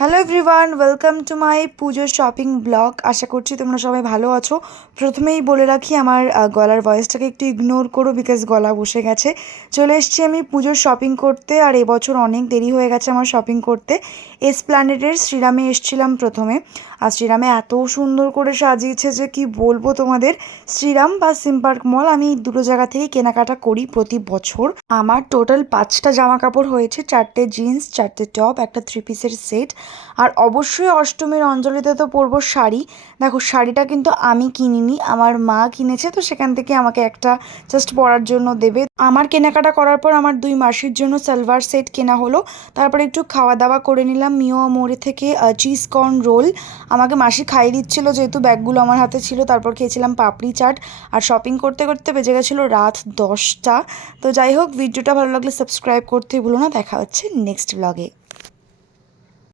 Hello everyone, welcome to my পুজোর shopping blog. আশা করছি তোমরা সবাই ভালো আছো। প্রথমেই বলে রাখি আমার গলার ভয়েসটাকে একটু ইগনোর করো, বিকজ গলা বসে গেছে। চলে এসেছি আমি পুজোর শপিং করতে, আর এবছর অনেক দেরি হয়ে গেছে আমার শপিং করতে। এসপ্ল্যানেডের শ্রীরামে এসেছিলাম প্রথমে, আর শ্রীরামে এত সুন্দর করে সাজিয়েছে যে কি বলবো তোমাদের। শ্রীরাম বা সিমপার্ক মল, আমি এই দুটো জায়গা থেকেই কেনাকাটা করি প্রতি বছর। আমার টোটাল 5টা জামা কাপড় হয়েছে, 4টে জিন্স, 4টে টপ, একটা 3 পিসের সেট। আর অবশ্যই অষ্টমীর অঞ্জলিতে তো পরবো শাড়ি। দেখো, শাড়িটা কিন্তু আমি কিনিনি, আমার মা কিনেছে, তো সেখান থেকে আমাকে একটা জাস্ট পরার জন্য দেবে। আমার কেনাকাটা করার পর আমার 2 মাসির জন্য সালোয়ার সেট কেনা হলো। তারপরে একটু খাওয়া দাওয়া করে নিলাম মিও মোড়ে থেকে চিজ কর্ন রোল। আমাকে মাসি খাইয়ে দিচ্ছিলো যেহেতু ব্যাগগুলো আমার হাতে ছিল। তারপর খেয়েছিলাম পাপড়ি চাট। আর শপিং করতে করতে বেজে গেছিলো রাত 10টা। তো যাই হোক, ভিডিওটা ভালো লাগলে সাবস্ক্রাইব করতে ভুলো না। দেখা হচ্ছে নেক্সট ব্লগে।